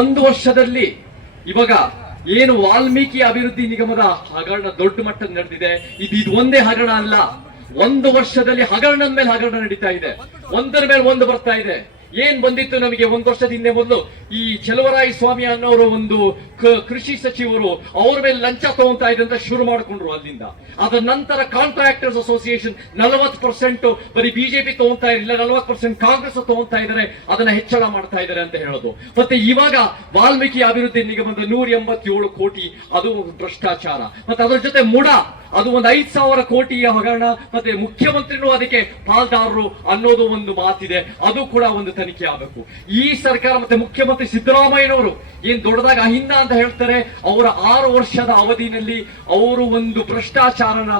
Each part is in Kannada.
ಒಂದು ವರ್ಷದಲ್ಲಿ ಇವಾಗ ಏನು ವಾಲ್ಮೀಕಿ ಅಭಿವೃದ್ಧಿ ನಿಗಮದ ಹಗರಣ ದೊಡ್ಡ ಮಟ್ಟದ ನಡೆದಿದೆ. ಇದು ಒಂದೇ ಹಗರಣ ಅಲ್ಲ, ಒಂದು ವರ್ಷದಲ್ಲಿ ಹಗರಣದ ಮೇಲೆ ಹಗರಣ ನಡೀತಾ ಇದೆ, ಒಂದರ ಮೇಲೆ ಒಂದು ಬರ್ತಾ ಇದೆ. ಏನ್ ಬಂದಿತ್ತು ನಮಗೆ ಒಂದು ವರ್ಷದ ಹಿಂದೆ ಮೊದಲು ಈ ಚಲುವರಾಯ ಸ್ವಾಮಿ ಅನ್ನೋರು ಒಂದು ಕೃಷಿ ಸಚಿವರು ಅವ್ರ ಮೇಲೆ ಲಂಚ ತಗೊಂತಾ ಇದೆ ಅಂತ ಶುರು ಮಾಡಿಕೊಂಡ್ರು. ಅಲ್ಲಿಂದ ಅದರ ನಂತರ ಕಾಂಟ್ರಾಕ್ಟರ್ಸ್ ಅಸೋಸಿಯೇಷನ್ 40% ಬರೀ ಬಿಜೆಪಿ ತಗೊಂತಾ ಇರಲಿಲ್ಲ, 40% ಕಾಂಗ್ರೆಸ್ ತಗೊಂತಾ ಇದ್ದಾರೆ, ಅದನ್ನ ಹೆಚ್ಚಳ ಮಾಡ್ತಾ ಇದ್ದಾರೆ ಅಂತ ಹೇಳೋದು. ಮತ್ತೆ ಇವಾಗ ವಾಲ್ಮೀಕಿ ಅಭಿವೃದ್ಧಿ ನಿಗಮದ 187 ಕೋಟಿ ಅದು ಭ್ರಷ್ಟಾಚಾರ, ಮತ್ತೆ ಅದರ ಜೊತೆ ಅದು ಒಂದು 5,000 ಕೋಟಿಯ ಹಗರಣ, ಮತ್ತೆ ಮುಖ್ಯಮಂತ್ರಿನೂ ಅದಕ್ಕೆ ಪಾಲ್ದಾರರು ಅನ್ನೋದು ಒಂದು ಮಾತಿದೆ. ಅದು ಕೂಡ ಒಂದು ತನಿಖೆ ಆಗಬೇಕು. ಈ ಸರ್ಕಾರ ಮತ್ತೆ ಮುಖ್ಯಮಂತ್ರಿ ಸಿದ್ದರಾಮಯ್ಯನವರು ಏನ್ ದೊಡ್ಡದಾಗ ಅಹಿಂದ ಅಂತ ಹೇಳ್ತಾರೆ, ಅವರ 6 ವರ್ಷದ ಅವಧಿನಲ್ಲಿ ಅವರು ಒಂದು ಭ್ರಷ್ಟಾಚಾರನ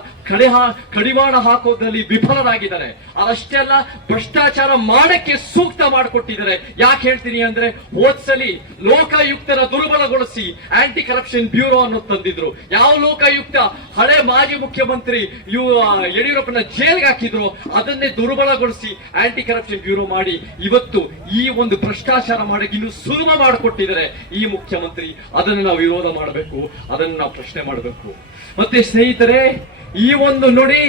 ಕಡಿವಾಣ ಹಾಕೋದ್ರಲ್ಲಿ ವಿಫಲರಾಗಿದ್ದಾರೆ. ಅದಷ್ಟೇ ಅಲ್ಲ, ಭ್ರಷ್ಟಾಚಾರ ಮಾಡಕ್ಕೆ ಸೂಕ್ತ ಮಾಡಿಕೊಟ್ಟಿದ್ದಾರೆ. ಯಾಕೆ ಹೇಳ್ತೀನಿ ಅಂದ್ರೆ, ಹೋದ್ಸಲಿ ಲೋಕಾಯುಕ್ತರ ದುರ್ಬಲಗೊಳಿಸಿ ಆಂಟಿ ಕರಪ್ಷನ್ ಬ್ಯೂರೋ ಅನ್ನೋದು ತಂದಿದ್ರು. ಯಾವ ಲೋಕಾಯುಕ್ತ ಹಳೆ ಮಾಜಿ ಮುಖ್ಯಮಂತ್ರಿ ಯಡಿಯೂರಪ್ಪನ ಜೈಲ್ಗೆ ಹಾಕಿದ್ರು, ಅದನ್ನೇ ದುರ್ಬಲಗೊಳಿಸಿ ಆಂಟಿ ಕರಪ್ಷನ್ ಬ್ಯೂರೋ ಮಾಡಿ ಇವತ್ತು ಈ ಒಂದು ಭ್ರಷ್ಟಾಚಾರ ಮಾಡಕ್ಕೆ ಇನ್ನು ಸುಲಭ ಮಾಡಿಕೊಟ್ಟಿದ್ದಾರೆ ಈ ಮುಖ್ಯಮಂತ್ರಿ. ಅದನ್ನು ನಾವು ವಿರೋಧ ಮಾಡಬೇಕು, ಅದನ್ನು ನಾವು ಪ್ರಶ್ನೆ ಮಾಡಬೇಕು. ಮತ್ತೆ ಸ್ನೇಹಿತರೆ, ಈ ಒಂದು ನೋಡಿ,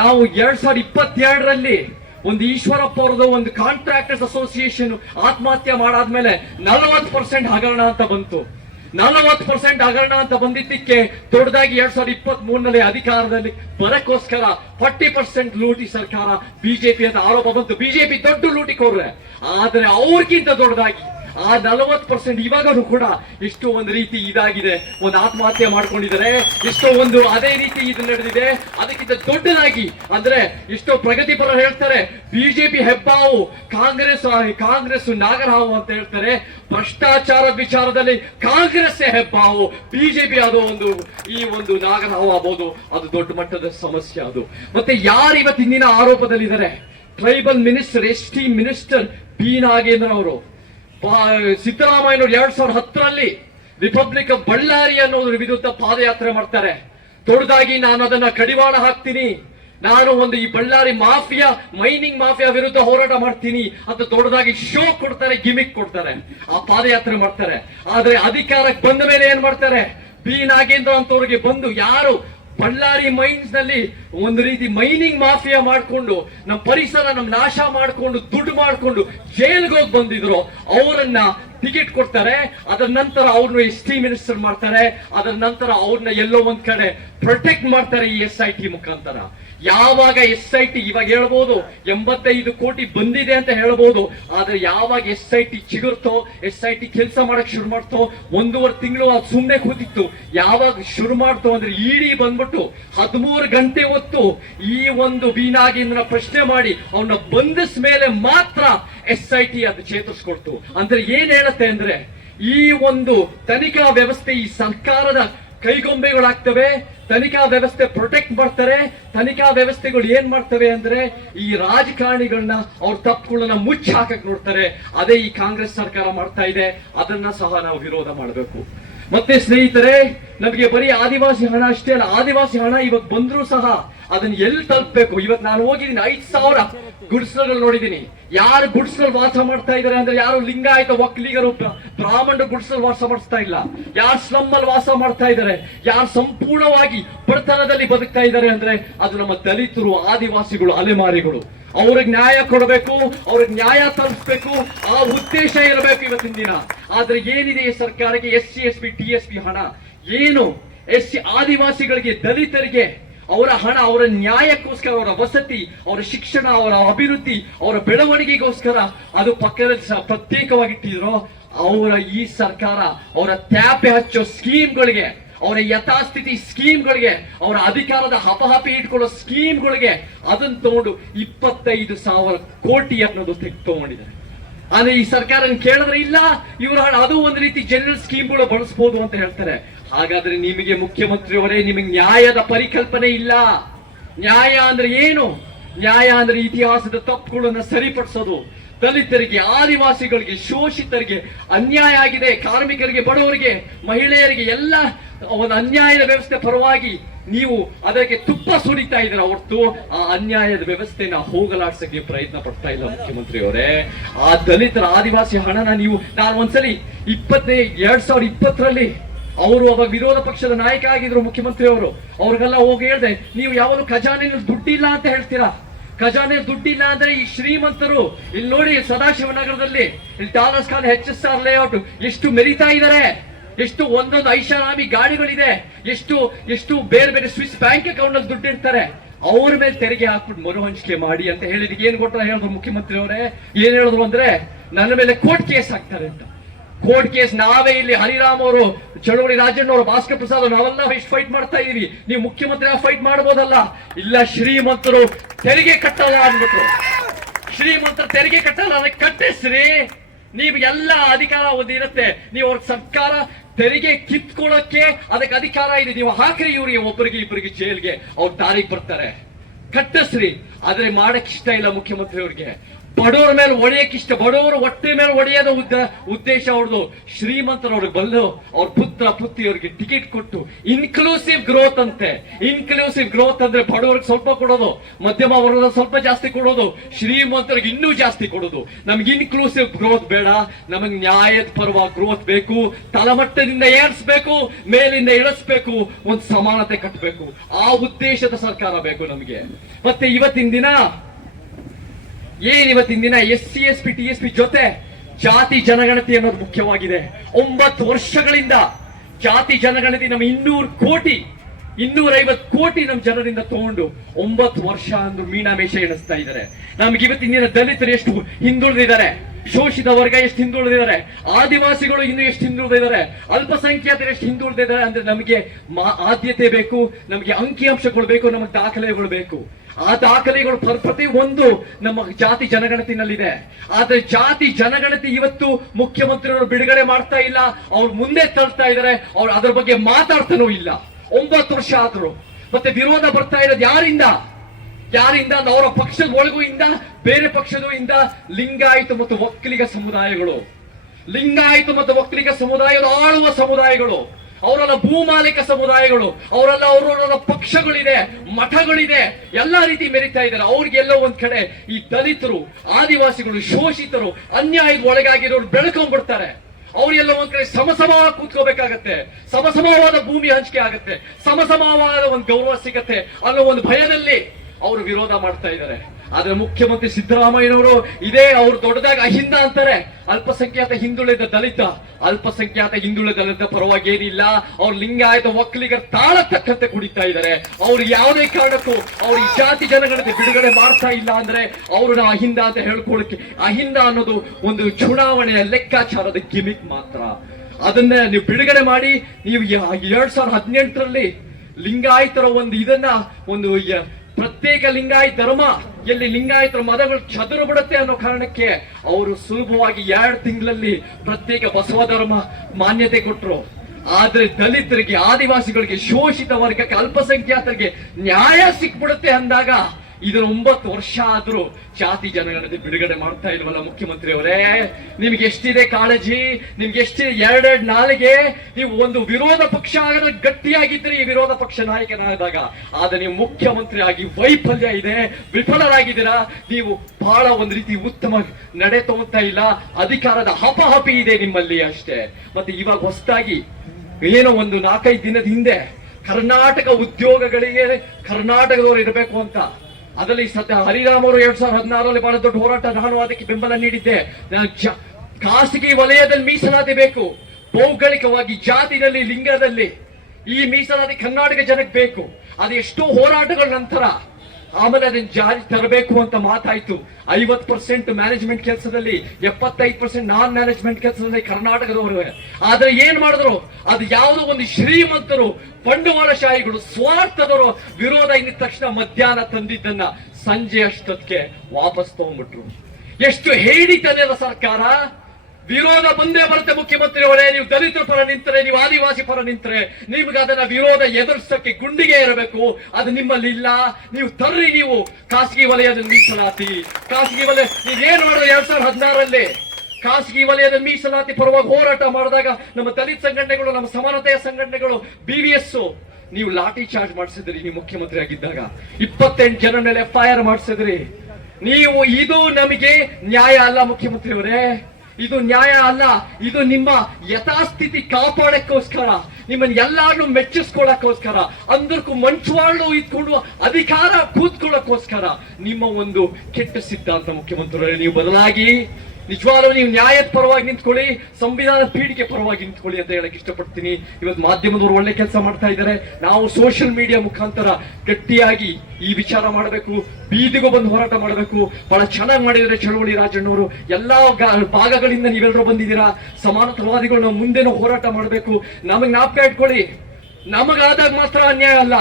ನಾವು 2022ರಲ್ಲಿ ಒಂದು ಈಶ್ವರಪ್ಪ ಅವರದು ಒಂದು ಕಾಂಟ್ರಾಕ್ಟರ್ಸ್ ಅಸೋಸಿಯೇಷನ್ ಆತ್ಮಹತ್ಯೆ ಮಾಡಾದ್ಮೇಲೆ 40% ಹಗರಣ ಅಂತ ಬಂತು. 40% ಹಗರಣ ಅಂತ ಬಂದಿದ್ದಕ್ಕೆ ದೊಡ್ಡದಾಗಿ 2023ನಲ್ಲಿ ಅಧಿಕಾರದಲ್ಲಿ ಬರಕ್ಕೋಸ್ಕರ 40% ಲೂಟಿ ಸರ್ಕಾರ ಬಿಜೆಪಿ ಅಂತ ಆರೋಪ ಬಂತು. ಬಿಜೆಪಿ ದೊಡ್ಡ ಲೂಟಿಕೋರ್ರೆ, ಆದ್ರೆ ಅವ್ರಿಗಿಂತ ದೊಡ್ಡದಾಗಿ ಆ 40% ಇವಾಗಲೂ ಕೂಡ ಎಷ್ಟೋ ಒಂದು ರೀತಿ ಇದಾಗಿದೆ, ಒಂದು ಆತ್ಮಹತ್ಯೆ ಮಾಡ್ಕೊಂಡಿದ್ದಾರೆ, ಎಷ್ಟೋ ಒಂದು ಅದೇ ರೀತಿ ಇದು ನಡೆದಿದೆ. ಅದಕ್ಕಿಂತ ದೊಡ್ಡದಾಗಿ ಅಂದ್ರೆ ಎಷ್ಟೋ ಪ್ರಗತಿಪರರು ಹೇಳ್ತಾರೆ ಬಿಜೆಪಿ ಹೆಬ್ಬಾವು, ಕಾಂಗ್ರೆಸ್ ನಾಗರಹಾವು ಅಂತ ಹೇಳ್ತಾರೆ. ಭ್ರಷ್ಟಾಚಾರದ ವಿಚಾರದಲ್ಲಿ ಕಾಂಗ್ರೆಸ್ ಹೆಬ್ಬಾವು, ಬಿಜೆಪಿ ಅದು ಈ ಒಂದು ನಾಗರಹಾವು ಆಗ್ಬೋದು. ಅದು ದೊಡ್ಡ ಮಟ್ಟದ ಸಮಸ್ಯೆ ಅದು. ಮತ್ತೆ ಯಾರು ಇವತ್ತಿನ ಆರೋಪದಲ್ಲಿದ್ದಾರೆ, tribal minister, ST minister B Nagendra ಅವರು. ಸಿದ್ದರಾಮಯ್ಯನವರು 2010ರಲ್ಲಿ ರಿಪಬ್ಲಿಕ್ ಆಫ್ ಬಳ್ಳಾರಿ ಅನ್ನೋದ್ರ ವಿರುದ್ಧ ಪಾದಯಾತ್ರೆ ಮಾಡ್ತಾರೆ. ದೊಡ್ಡದಾಗಿ ನಾನು ಅದನ್ನ ಕಡಿವಾಣ ಹಾಕ್ತೀನಿ, ನಾನು ಒಂದು ಈ ಬಳ್ಳಾರಿ ಮಾಫಿಯಾ, ಮೈನಿಂಗ್ ಮಾಫಿಯಾ ವಿರುದ್ಧ ಹೋರಾಟ ಮಾಡ್ತೀನಿ ಅಂತ ದೊಡ್ಡದಾಗಿ ಶೋ ಕೊಡ್ತಾರೆ, ಗಿಮಿಕ್ ಕೊಡ್ತಾರೆ, ಆ ಪಾದಯಾತ್ರೆ ಮಾಡ್ತಾರೆ. ಆದ್ರೆ ಅಧಿಕಾರಕ್ಕೆ ಬಂದ ಮೇಲೆ ಏನ್ ಮಾಡ್ತಾರೆ, ಬಿ ನಾಗೇಂದ್ರ ಅಂತವ್ರಿಗೆ ಬಂದು ಯಾರು ಬಳ್ಳಾರಿ ಮೈನ್ಸ್ ನಲ್ಲಿ ಒಂದು ರೀತಿ ಮೈನಿಂಗ್ ಮಾಫಿಯಾ ಮಾಡ್ಕೊಂಡು ನಮ್ಮ ಪರಿಸರ ನಾಶ ಮಾಡ್ಕೊಂಡು ದುಡ್ಡು ಮಾಡ್ಕೊಂಡು ಜೈಲ್ಗೆ ಹೋಗಿ ಬಂದಿದ್ರು, ಅವರನ್ನ ಟಿಕೆಟ್ ಕೊಡ್ತಾರೆ. ಅದರ ನಂತರ ಅವ್ರನ್ನ ST ಮಿನಿಸ್ಟರ್ ಮಾಡ್ತಾರೆ. ಅದರ ನಂತರ ಅವ್ರನ್ನ ಎಲ್ಲೋ ಒಂದ್ ಕಡೆ ಪ್ರೊಟೆಕ್ಟ್ ಮಾಡ್ತಾರೆ ಈ SIT ಮುಖಾಂತರ. ಯಾವಾಗ SIT ಇವಾಗ ಹೇಳ್ಬೋದು 85 ಕೋಟಿ ಬಂದಿದೆ ಅಂತ ಹೇಳ್ಬೋದು, ಆದ್ರೆ ಯಾವಾಗ SIT ಚಿಗುರ್ತೋ, SIT ಕೆಲಸ ಮಾಡಕ್ ಶುರು ಮಾಡ್ತೋ, 1.5 ತಿಂಗಳು ಅದು ಸುಮ್ನೆ ಕೂತಿತ್ತು. ಯಾವಾಗ ಶುರು ಮಾಡ್ತೋ ಅಂದ್ರೆ ಇಡಿ ಬಂದ್ಬಿಟ್ಟು 13 ಗಂಟೆ ಹೊತ್ತು ಈ ಒಂದು ಬೀನಾಗಿಂದ್ರ ಪ್ರಶ್ನೆ ಮಾಡಿ ಅವನ್ನ ಬಂಧಿಸ್ ಮೇಲೆ ಮಾತ್ರ SIT ಅದು ಚೇತರಿಸ್ಕೊಡ್ತು. ಅಂದ್ರೆ ಏನ್ ಹೇಳುತ್ತೆ ಅಂದ್ರೆ, ಈ ಒಂದು ತನಿಖಾ ವ್ಯವಸ್ಥೆ ಈ ಸರ್ಕಾರದ ಕೈಗೊಂಬೆಗಳಾಗ್ತವೆ. ತನಿಖಾ ವ್ಯವಸ್ಥೆ ಪ್ರೊಟೆಕ್ಟ್ ಮಾಡ್ತಾರೆ. ತನಿಖಾ ವ್ಯವಸ್ಥೆಗಳು ಏನ್ ಮಾಡ್ತವೆ ಅಂದ್ರೆ, ಈ ರಾಜಕಾರಣಿಗಳನ್ನ ಅವ್ರ ತಪ್ಪುಗಳನ್ನ ಮುಚ್ಚಿ ಹಾಕಕ್ ನೋಡ್ತಾರೆ. ಅದೇ ಈ ಕಾಂಗ್ರೆಸ್ ಸರ್ಕಾರ ಮಾಡ್ತಾ ಇದೆ. ಅದನ್ನ ಸಹ ನಾವು ವಿರೋಧ ಮಾಡಬೇಕು. ಮತ್ತೆ ಸ್ನೇಹಿತರೆ, ನಮಗೆ ಬರೀ ಆದಿವಾಸಿ ಹಣ ಅಷ್ಟೇ ಅಲ್ಲ, ಆದಿವಾಸಿ ಹಣ ಇವಾಗ ಬಂದ್ರೂ ಸಹ ಅದನ್ನ ಎಲ್ಲಿ ತಲುಪಬೇಕು. ಇವತ್ತು ನಾನು ಹೋಗಿದ್ದೀನಿ, 5,000 ಗುಡ್ಸ್ಗಳು ನೋಡಿದ್ದೀನಿ. ಯಾರು ಗುಡ್ಸ್ಗಳು ವಾಸ ಮಾಡ್ತಾ ಇದಾರೆ ಅಂದ್ರೆ, ಯಾರು ಲಿಂಗಾಯತ ಒಕ್ಕಲಿಗರು ಬ್ರಾಹ್ಮಣರು ಗುಡ್ಸ್ಗಳು ವಾಸ ಮಾಡಿಸ್ತಾ ಇಲ್ಲ. ಯಾರು ಸ್ಲಮ್ ಅಲ್ಲಿ ವಾಸ ಮಾಡ್ತಾ ಇದ್ದಾರೆ, ಯಾರು ಸಂಪೂರ್ಣವಾಗಿ ಬಡತನದಲ್ಲಿ ಬದುಕ್ತಾ ಇದ್ದಾರೆ ಅಂದ್ರೆ ಅದು ನಮ್ಮ ದಲಿತರು, ಆದಿವಾಸಿಗಳು, ಅಲೆಮಾರಿಗಳು. ಅವ್ರಿಗೆ ನ್ಯಾಯ ಕೊಡಬೇಕು, ಅವ್ರಿಗೆ ನ್ಯಾಯ ತಲುಪಿಸಬೇಕು, ಆ ಉದ್ದೇಶ ಇರಬೇಕು ಇವತ್ತಿನ ದಿನ. ಆದ್ರೆ ಏನಿದೆ ಈ ಸರ್ಕಾರಕ್ಕೆ, SC SB TSP ಹಣ ಏನು, ಆದಿವಾಸಿಗಳಿಗೆ, ದಲಿತರಿಗೆ ಅವರ ಹಣ, ಅವರ ನ್ಯಾಯಕ್ಕೋಸ್ಕರ, ಅವರ ವಸತಿ, ಅವರ ಶಿಕ್ಷಣ, ಅವರ ಅಭಿವೃದ್ಧಿ, ಅವರ ಬೆಳವಣಿಗೆಗೋಸ್ಕರ ಅದು ಪಕ್ಕದಲ್ಲಿ ಪ್ರತ್ಯೇಕವಾಗಿಟ್ಟಿದ್ರು. ಅವರ ಈ ಸರ್ಕಾರ ಅವರ ತ್ಯಾಪೆ ಹಚ್ಚೋ ಸ್ಕೀಮ್ಗಳಿಗೆ, ಅವರ ಯಥಾಸ್ಥಿತಿ ಸ್ಕೀಮ್ಗಳಿಗೆ, ಅವರ ಅಧಿಕಾರದ ಹಪಹಪಿ ಇಟ್ಕೊಳ್ಳೋ ಸ್ಕೀಮ್ಗಳಿಗೆ ಅದನ್ನು ತಗೊಂಡು 25,000 ಕೋಟಿ ಅನ್ನೋದು ತಗೊಂಡಿದ್ದಾರೆ. ಆದ್ರೆ ಈ ಸರ್ಕಾರ ಕೇಳಿದ್ರೆ ಇಲ್ಲ, ಇವರ ಹಣ ಅದು ಒಂದು ರೀತಿ ಜನರಲ್ ಸ್ಕೀಮ್ಗಳು ಬಳಸಬಹುದು ಅಂತ ಹೇಳ್ತಾರೆ. ಹಾಗಾದ್ರೆ ನಿಮಗೆ ಮುಖ್ಯಮಂತ್ರಿಯವರೇ, ನಿಮಗೆ ನ್ಯಾಯದ ಪರಿಕಲ್ಪನೆ ಇಲ್ಲ. ನ್ಯಾಯ ಅಂದ್ರೆ ಏನು? ನ್ಯಾಯ ಅಂದ್ರೆ ಇತಿಹಾಸದ ತಪ್ಪುಗಳನ್ನು ಸರಿಪಡಿಸೋದು. ದಲಿತರಿಗೆ, ಆದಿವಾಸಿಗಳಿಗೆ, ಶೋಷಿತರಿಗೆ ಅನ್ಯಾಯ ಆಗಿದೆ, ಕಾರ್ಮಿಕರಿಗೆ, ಬಡವರಿಗೆ, ಮಹಿಳೆಯರಿಗೆ ಎಲ್ಲ ಒಂದು ಅನ್ಯಾಯದ ವ್ಯವಸ್ಥೆ ಪರವಾಗಿ ನೀವು ಅದಕ್ಕೆ ತುಪ್ಪ ಸುರಿತಾ ಇದ್ದೀರಾ ಹೊರತು ಆ ಅನ್ಯಾಯದ ವ್ಯವಸ್ಥೆನ ಹೋಗಲಾಡ್ಸಕ್ಕೆ ಪ್ರಯತ್ನ ಪಡ್ತಾ ಇಲ್ಲ ಮುಖ್ಯಮಂತ್ರಿಯವರೇ. ಆ ದಲಿತರ ಆದಿವಾಸಿ ಹಣನ ನಾನು ಒಂದ್ಸಲಿ 2020ರಲ್ಲಿ ಅವರು ಅವಾಗ ವಿರೋಧ ಪಕ್ಷದ ನಾಯಕ ಆಗಿದ್ರು ಮುಖ್ಯಮಂತ್ರಿ ಅವರು. ಅವ್ರಿಗೆಲ್ಲ ಹೋಗಿ ಹೇಳ್ದೆ, ನೀವು ಯಾವಾಗ ಖಜಾನೆಯಲ್ಲಿ ದುಡ್ಡಿಲ್ಲ ಅಂತ ಹೇಳ್ತೀರಾ. ಖಜಾನೆ ದುಡ್ಡಿಲ್ಲ ಅಂದ್ರೆ ಈ ಶ್ರೀಮಂತರು ಇಲ್ಲಿ ನೋಡಿ ಸದಾಶಿವನಗರದಲ್ಲಿ ಇಲ್ಲಿ ಟಾಲರ್ಸ್ ಖಾನ್ HSR ಲೇಔಟ್ ಎಷ್ಟು ಮೆರಿತಾ ಇದ್ದಾರೆ, ಎಷ್ಟು ಒಂದೊಂದು ಐಷಾರಾಮಿ ಗಾಡಿಗಳಿದೆ, ಎಷ್ಟು ಬೇರೆ ಬೇರೆ ಸ್ವಿಸ್ ಬ್ಯಾಂಕ್ ಅಕೌಂಟ್ ಅಲ್ಲಿ ದುಡ್ಡು ಇರ್ತಾರೆ. ಅವ್ರ ಮೇಲೆ ತೆರಿಗೆ ಹಾಕ್ಬಿಟ್ಟು ಮರುಹಂಚಿಕೆ ಮಾಡಿ ಅಂತ ಹೇಳಿದಕ್ಕೆ ಏನ್ ಕೊಟ್ಟ ಹೇಳಿದ್ರು ಮುಖ್ಯಮಂತ್ರಿ ಅವರೇ. ಏನ್ ಹೇಳಿದ್ರು ಅಂದ್ರೆ ನನ್ನ ಮೇಲೆ ಕೋರ್ಟ್ ಕೇಸ್ ಹಾಕ್ತಾರೆ ಅಂತ. ಕೋರ್ಟ್ ಕೇಸ್ ನಾವೇ ಇಲ್ಲಿ ಹರಿರಾಮ್ ಅವರು, ಚಳುವಳಿ ರಾಜಣ್ಣ ಅವರು, ಭಾಸ್ಕರ್ ಪ್ರಸಾದ್ ನಾವೆಲ್ಲ ಎಷ್ಟು ಫೈಟ್ ಮಾಡ್ತಾ ಇದೀವಿ. ನೀವು ಮುಖ್ಯಮಂತ್ರಿ ಫೈಟ್ ಮಾಡಬಹುದಲ್ಲ. ಇಲ್ಲ, ಶ್ರೀಮಂತರು ತೆರಿಗೆ ಕಟ್ಟಲ್ಲ ಅಂದ್ಬಿಟ್ರು. ಶ್ರೀಮಂತರು ತೆರಿಗೆ ಕಟ್ಟಲ್ಲ, ಅದಕ್ಕೆ ಕಟ್ಟಿಸ್ರಿ. ನೀವು ಎಲ್ಲ ಅಧಿಕಾರ ಒಂದಿರುತ್ತೆ, ನೀವು ಅವ್ರ ಸರ್ಕಾರ ತೆರಿಗೆ ಕಿತ್ಕೊಳ್ಳೋಕೆ ಅದಕ್ಕೆ ಅಧಿಕಾರ ಇದೆ. ನೀವು ಹಾಕ್ರಿ ಇವ್ರಿಗೆ ಒಬ್ಬರಿಗೆ ಇಬ್ಬರಿಗೆ ಜೈಲ್ಗೆ, ಅವ್ರು ತಾರೀಖ್ ಬರ್ತಾರೆ. ಕಟ್ಟಿಸ್ರಿ. ಆದ್ರೆ ಮಾಡಕ್ ಇಷ್ಟ ಇಲ್ಲ ಮುಖ್ಯಮಂತ್ರಿ ಅವ್ರಿಗೆ. ಬಡವರ ಮೇಲೆ ಹೊಡೆಯಕ್ಕೆ ಇಷ್ಟ, ಬಡವರು ಹೊಟ್ಟೆ ಮೇಲೆ ಹೊಡೆಯೋದ ಉದ್ದೇಶ ಅವ್ರದ್ದು. ಶ್ರೀಮಂತರವ್ರಿಗೆ ಬಂದು ಅವ್ರ ಪುತ್ರ ಪುತ್ರಿಯವ್ರಿಗೆ ಟಿಕೆಟ್ ಕೊಟ್ಟು ಇನ್ಕ್ಲೂಸಿವ್ ಗ್ರೋತ್ ಅಂತೆ. ಇನ್ಕ್ಲೂಸಿವ್ ಗ್ರೋತ್ ಅಂದ್ರೆ ಬಡವರಿಗೆ ಸ್ವಲ್ಪ ಕೊಡೋದು, ಮಧ್ಯಮ ವರ್ಗದ ಸ್ವಲ್ಪ ಜಾಸ್ತಿ ಕೊಡೋದು, ಶ್ರೀಮಂತರಿಗೆ ಇನ್ನೂ ಜಾಸ್ತಿ ಕೊಡೋದು. ನಮ್ಗೆ ಇನ್ಕ್ಲೂಸಿವ್ ಗ್ರೋತ್ ಬೇಡ, ನಮಗೆ ನ್ಯಾಯದ ಪರವಾಗಿ ಗ್ರೋತ್ ಬೇಕು. ತಳಮಟ್ಟದಿಂದ ಏರಿಸಬೇಕು, ಮೇಲಿಂದ ಇಳಿಸ್ಬೇಕು, ಒಂದು ಸಮಾನತೆ ಕಟ್ಟಬೇಕು. ಆ ಉದ್ದೇಶದ ಸರ್ಕಾರ ಬೇಕು ನಮಗೆ. ಮತ್ತೆ ಇವತ್ತಿನ ದಿನ SC ST TSP ಜೊತೆ ಜಾತಿ ಜನಗಣತಿ ಅನ್ನೋದು ಮುಖ್ಯವಾಗಿದೆ. 9 ವರ್ಷಗಳಿಂದ ಜಾತಿ ಜನಗಣತಿ ನಮ್ಮ 250 ಕೋಟಿ ನಮ್ಮ ಜನರಿಂದ ತಗೊಂಡು 9 ವರ್ಷ ಅಂದು ಮೀನಾಮೇಷ ಎಣಿಸ್ತಾ ಇದ್ದಾರೆ. ನಮ್ಗೆ ಇವತ್ತಿನ ದಿನ ದಲಿತರು ಎಷ್ಟು ಹಿಂದುಳಿದಿದ್ದಾರೆ, ಶೋಷಿತ ವರ್ಗ ಎಷ್ಟು ಹಿಂದುಳಿದಿದ್ದಾರೆ, ಆದಿವಾಸಿಗಳು ಇನ್ನು ಎಷ್ಟು ಹಿಂದುಳಿದಿದ್ದಾರೆ, ಅಲ್ಪಸಂಖ್ಯಾತರು ಎಷ್ಟು ಹಿಂದುಳಿದಿದ್ದಾರೆ. ಅಂದ್ರೆ ನಮಗೆ ಆದ್ಯತೆ ಬೇಕು, ನಮಗೆ ಅಂಕಿಅಂಶಗಳು ಬೇಕು, ನಮಗೆ ದಾಖಲೆಗಳು ಬೇಕು. ಆ ದಾಖಲೆಗಳು ಪ್ರತಿ ಒಂದು ನಮ್ಮ ಜಾತಿ ಜನಗಣತಿನಲ್ಲಿದೆ. ಆದ್ರೆ ಜಾತಿ ಜನಗಣತಿ ಇವತ್ತು ಮುಖ್ಯಮಂತ್ರಿಯವರು ಬಿಡುಗಡೆ ಮಾಡ್ತಾ ಇಲ್ಲ, ಅವ್ರು ಮುಂದೆ ತಳ್ತಾ ಇದ್ದಾರೆ, ಅವ್ರು ಅದ್ರ ಬಗ್ಗೆ ಮಾತಾಡ್ತಾನೂ ಇಲ್ಲ. 9 ವರ್ಷ ಆದ್ರು. ಮತ್ತೆ ವಿರೋಧ ಬರ್ತಾ ಇರೋದು ಯಾರಿಂದ ಅವರ ಪಕ್ಷದ ಒಳಗೂ ಇಂದ, ಬೇರೆ ಪಕ್ಷದ ಇಂದ ಲಿಂಗಾಯತ ಮತ್ತು ಒಕ್ಕಲಿಗ ಸಮುದಾಯಗಳು, ಆಳುವ ಸಮುದಾಯಗಳು, ಅವರೆಲ್ಲ ಭೂಮಾಲೀಕ ಸಮುದಾಯಗಳು, ಅವರೆಲ್ಲ ಪಕ್ಷಗಳಿದೆ, ಮಠಗಳಿದೆ, ಎಲ್ಲಾ ರೀತಿ ಮೆರಿತಾ ಇದ್ದಾರೆ. ಅವ್ರಿಗೆಲ್ಲ ಒಂದ್ ಕಡೆ ಈ ದಲಿತರು, ಆದಿವಾಸಿಗಳು, ಶೋಷಿತರು, ಅನ್ಯಾಯದ ಒಳಗಾಗಿರೋರು ಬೆಳ್ಕೊಂಡ್ಬಿಡ್ತಾರೆ. ಅವರೆಲ್ಲ ಒಂದ್ ಕಡೆ ಸಮಸಮವಾಗಿ ಕೂತ್ಕೋಬೇಕಾಗತ್ತೆ, ಸಮಸಮವಾದ ಭೂಮಿ ಹಂಚಿಕೆ ಆಗತ್ತೆ, ಸಮಸಮವಾದ ಒಂದು ಗೌರವ ಸಿಗತ್ತೆ ಅನ್ನೋ ಒಂದು ಭಯದಲ್ಲಿ ಅವರು ವಿರೋಧ ಮಾಡ್ತಾ ಇದ್ದಾರೆ. ಆದ್ರೆ ಮುಖ್ಯಮಂತ್ರಿ ಸಿದ್ದರಾಮಯ್ಯನವರು ಇದೇ ಅವ್ರು ದೊಡ್ಡದಾಗಿ ಅಹಿಂದ ಅಂತಾರೆ. ಅಲ್ಪಸಂಖ್ಯಾತ ಹಿಂದುಳಿದ ದಲಿತ ಪರವಾಗಿ ಏನಿಲ್ಲ. ಅವ್ರು ಲಿಂಗಾಯತ ಒಕ್ಕಲಿಗರ ತಾಳ ತಕ್ಕಂತೆ ಕುಡಿತಾ ಇದ್ದಾರೆ. ಅವ್ರು ಯಾವುದೇ ಕಾರಣಕ್ಕೂ ಅವ್ರ ಈ ಜಾತಿ ಜನಗಣತಿ ಬಿಡುಗಡೆ ಮಾಡ್ತಾ ಇಲ್ಲ ಅಂದ್ರೆ ಅವ್ರನ್ನ ಅಹಿಂದ ಅಂತ ಹೇಳ್ಕೊಳಕ್ಕೆ, ಅಹಿಂದ ಅನ್ನೋದು ಒಂದು ಚುನಾವಣೆಯ ಲೆಕ್ಕಾಚಾರದ ಗಿಮಿಕ್ ಮಾತ್ರ. ಅದನ್ನ ನೀವು ಬಿಡುಗಡೆ ಮಾಡಿ. ನೀವು 2018ರಲ್ಲಿ ಲಿಂಗಾಯತರ ಒಂದು ಪ್ರತ್ಯೇಕ ಲಿಂಗಾಯತ ಧರ್ಮ, ಎಲ್ಲಿ ಲಿಂಗಾಯತರ ಮತಗಳು ಚದುರು ಬಿಡುತ್ತೆ ಅನ್ನೋ ಕಾರಣಕ್ಕೆ ಅವರು ಸುಲಭವಾಗಿ 2 ತಿಂಗಳಲ್ಲಿ ಪ್ರತ್ಯೇಕ ಬಸವ ಧರ್ಮ ಮಾನ್ಯತೆ ಕೊಟ್ಟರು. ಆದ್ರೆ ದಲಿತರಿಗೆ, ಆದಿವಾಸಿಗಳಿಗೆ, ಶೋಷಿತ ವರ್ಗಕ್ಕೆ, ಅಲ್ಪಸಂಖ್ಯಾತರಿಗೆ ನ್ಯಾಯ ಸಿಕ್ಬಿಡುತ್ತೆ ಅಂದಾಗ ಇದರ 9 ವರ್ಷ ಆದ್ರೂ ಜಾತಿ ಜನಗಣತಿ ಬಿಡುಗಡೆ ಮಾಡ್ತಾ ಇಲ್ವಲ್ಲ ಮುಖ್ಯಮಂತ್ರಿ ಅವರೇ. ನಿಮ್ಗೆ ಎಷ್ಟಿದೆ ಕಾಳಜಿ, ನಿಮ್ಗೆ ಎಷ್ಟಿದೆ 2 ನಾಲಿಗೆ. ನೀವು ಒಂದು ವಿರೋಧ ಪಕ್ಷ ಆಗದ ಗಟ್ಟಿಯಾಗಿದ್ದರೆ ಈ ವಿರೋಧ ಪಕ್ಷ ನಾಯಕನಾದಾಗ, ಆದ್ರೆ ನೀವು ಮುಖ್ಯಮಂತ್ರಿ ಆಗಿ ವೈಫಲ್ಯ ಇದೆ, ವಿಫಲರಾಗಿದ್ದೀರಾ. ನೀವು ಬಹಳ ಒಂದ್ ರೀತಿ ಉತ್ತಮ ನಡೆ ತಗೋತಾ ಇಲ್ಲ, ಅಧಿಕಾರದ ಹಪಹಪಿ ಇದೆ ನಿಮ್ಮಲ್ಲಿ ಅಷ್ಟೇ. ಮತ್ತೆ ಇವಾಗ ಹೊಸದಾಗಿ ಏನೋ ಒಂದು 4-5 ದಿನದ ಹಿಂದೆ ಕರ್ನಾಟಕ ಉದ್ಯೋಗಗಳಿಗೆ ಕರ್ನಾಟಕದವರು ಇರಬೇಕು ಅಂತ, ಅದರಲ್ಲಿ ಸದ್ಯ ಹರಿರಾಮ್ ಅವರು 2016ರಲ್ಲಿ ಬಹಳ ದೊಡ್ಡ ಹೋರಾಟ, ನಾನು ಅದಕ್ಕೆ ಬೆಂಬಲ ನೀಡಿದ್ದೆ. ಖಾಸಗಿ ವಲಯದಲ್ಲಿ ಮೀಸಲಾತಿ ಬೇಕು, ಭೌಗೋಳಿಕವಾಗಿ ಜಾತಿನಲ್ಲಿ, ಲಿಂಗದಲ್ಲಿ ಈ ಮೀಸಲಾತಿ ಕರ್ನಾಟಕ ಜನಕ್ಕೆ ಬೇಕು. ಅದು ಎಷ್ಟೋ ಹೋರಾಟಗಳ ನಂತರ ಆಮೇಲೆ ಅದನ್ನ ಜಾರಿ ತರಬೇಕು ಅಂತ ಮಾತಾಯ್ತು. 50% ಮ್ಯಾನೇಜ್ಮೆಂಟ್ ಕೆಲಸದಲ್ಲಿ, 75% ನಾನ್ ಮ್ಯಾನೇಜ್ಮೆಂಟ್ ಕೆಲಸದಲ್ಲಿ ಕರ್ನಾಟಕದವರು. ಆದ್ರೆ ಏನ್ ಮಾಡಿದ್ರು, ಅದು ಯಾವುದೋ ಒಂದು ಶ್ರೀಮಂತರು, ಬಂಡವಾಳಶಾಹಿಗಳು, ಸ್ವಾರ್ಥದವರು ವಿರೋಧ ಇನ್ನಿದ ತಕ್ಷಣ ಮಧ್ಯಾಹ್ನ ತಂದಿದ್ದನ್ನ ಸಂಜೆ ಅಷ್ಟೊತ್ತಿಗೆ ವಾಪಸ್ ತಗೊಂಡ್ಬಿಟ್ರು. ಎಷ್ಟು ಹೇಳಿತನದ ಸರ್ಕಾರ. ವಿರೋಧ ಬಂದೇ ಬರುತ್ತೆ ಮುಖ್ಯಮಂತ್ರಿ ಅವರೇ. ನೀವು ದಲಿತರ ಪರ ನಿಂತರೆ, ನೀವು ಆದಿವಾಸಿ ಪರ ನಿಂತರೆ ನಿಮ್ಗೆ ಅದನ್ನ ವಿರೋಧ ಎದುರಿಸಕ್ಕೆ ಗುಂಡಿಗೆ ಇರಬೇಕು. ಅದು ನಿಮ್ಮಲ್ಲಿ ಇಲ್ಲ. ನೀವು ತರ್ರಿ, ನೀವು ಖಾಸಗಿ ವಲಯದ ಮೀಸಲಾತಿ, ಖಾಸಗಿ ವಲಯ ನೀವೇನು ಮಾಡಿದ್ರೆ 2016ರಲ್ಲಿ ಖಾಸಗಿ ವಲಯದ ಮೀಸಲಾತಿ ಪರವಾಗಿ ಹೋರಾಟ ಮಾಡಿದಾಗ ನಮ್ಮ ದಲಿತ ಸಂಘಟನೆಗಳು, ನಮ್ಮ ಸಮಾನತೆಯ ಸಂಘಟನೆಗಳು, BVS, ನೀವು ಲಾಠಿ ಚಾರ್ಜ್ ಮಾಡಿಸಿದ್ರಿ. ನೀವು ಮುಖ್ಯಮಂತ್ರಿ ಆಗಿದ್ದಾಗ 28 ಜನ ಮೇಲೆ FIR ಮಾಡಿಸಿದ್ರಿ. ನೀವು ಇದು ನಮಗೆ ನ್ಯಾಯ ಅಲ್ಲ ಮುಖ್ಯಮಂತ್ರಿ ಅವರೇ, ಇದು ನ್ಯಾಯ ಅಲ್ಲ. ಇದು ನಿಮ್ಮ ಯಥಾಸ್ಥಿತಿ ಕಾಪಾಡಕ್ಕೋಸ್ಕರ, ನಿಮ್ಮನ್ನ ಎಲ್ಲಾರು ಮೆಚ್ಚಿಸ್ಕೊಳ್ಳಕ್ಕೋಸ್ಕರ, ಅಂದಕ್ಕೂ ಮಂಚವಾಳು ಇಟ್ಕೊಂಡು ಅಧಿಕಾರ ಕೂತ್ಕೊಳ್ಳೋಕ್ಕೋಸ್ಕರ ನಿಮ್ಮ ಒಂದು ಕೆಟ್ಟ ಸಿದ್ಧಾಂತ ಮುಖ್ಯಮಂತ್ರಿಯವರೇ. ನೀವು ಬದಲಾಗಿ ನಿಜವಾಗ್ಲೂ ನೀವು ನ್ಯಾಯದ ಪರವಾಗಿ ನಿಂತ್ಕೊಳ್ಳಿ, ಸಂವಿಧಾನದ ಪೀಳಿಗೆ ಪರವಾಗಿ ನಿಂತ್ಕೊಳ್ಳಿ ಅಂತ ಹೇಳಕ್ ಇಷ್ಟಪಡ್ತೀನಿ. ಇವತ್ತು ಮಾಧ್ಯಮದವರು ಒಳ್ಳೆ ಕೆಲಸ ಮಾಡ್ತಾ ಇದ್ದಾರೆ. ನಾವು ಸೋಷಿಯಲ್ ಮೀಡಿಯಾ ಮುಖಾಂತರ ಗಟ್ಟಿಯಾಗಿ ಈ ವಿಚಾರ ಮಾಡಬೇಕು, ಬೀದಿಗೂ ಬಂದು ಹೋರಾಟ ಮಾಡಬೇಕು. ಬಹಳ ಚೆನ್ನಾಗಿ ಮಾಡಿದರೆ ಚಳವಳಿ ರಾಜಣ್ಣವರು. ಎಲ್ಲಾ ಭಾಗಗಳಿಂದ ನೀವೆಲ್ಲರೂ ಬಂದಿದ್ದೀರಾ. ಸಮಾನತಾವಾದಿಗಳು ನಾವು ಮುಂದೆನೂ ಹೋರಾಟ ಮಾಡಬೇಕು. ನಮಗ್ ಜ್ಞಾಪಕ ಇಟ್ಕೊಳ್ಳಿ, ನಮಗಾದಾಗ ಮಾತ್ರ ಅನ್ಯಾಯ ಅಲ್ಲ,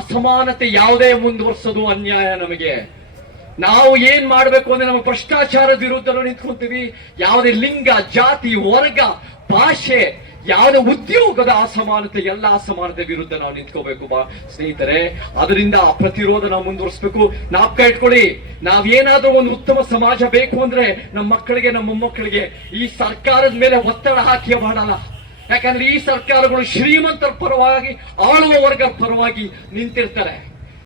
ಅಸಮಾನತೆ ಯಾವುದೇ ಮುಂದುವರ್ಸೋದು ಅನ್ಯಾಯ. ನಮಗೆ ನಾವು ಏನ್ ಮಾಡ್ಬೇಕು ಅಂದ್ರೆ ನಮ್ಮ ಭ್ರಷ್ಟಾಚಾರದ ವಿರುದ್ಧ ನಿಂತ್ಕೊಂತೀವಿ. ಯಾವುದೇ ಲಿಂಗ, ಜಾತಿ, ವರ್ಗ, ಭಾಷೆ, ಯಾವುದೇ ಉದ್ಯೋಗದ ಅಸಮಾನತೆ, ಎಲ್ಲ ಅಸಮಾನತೆ ವಿರುದ್ಧ ನಾವು ನಿಂತ್ಕೋಬೇಕು ಸ್ನೇಹಿತರೆ. ಅದರಿಂದ ಆ ಪ್ರತಿರೋಧ ನಾವು ಮುಂದುವರಿಸಬೇಕು. ಜ್ಞಾಪಕ ಇಟ್ಕೊಳ್ಳಿ, ನಾವೇನಾದ್ರೂ ಒಂದು ಉತ್ತಮ ಸಮಾಜ ಬೇಕು ಅಂದ್ರೆ ನಮ್ಮ ಮಕ್ಕಳಿಗೆ, ನಮ್ಮ ಮೊಮ್ಮಕ್ಕಳಿಗೆ ಈ ಸರ್ಕಾರದ ಮೇಲೆ ಒತ್ತಡ ಹಾಕಿ ಮಾಡಲ್ಲ. ಯಾಕಂದ್ರೆ ಈ ಸರ್ಕಾರಗಳು ಶ್ರೀಮಂತರ ಪರವಾಗಿ, ಆಳುವ ವರ್ಗದ ಪರವಾಗಿ ನಿಂತಿರ್ತಾರೆ.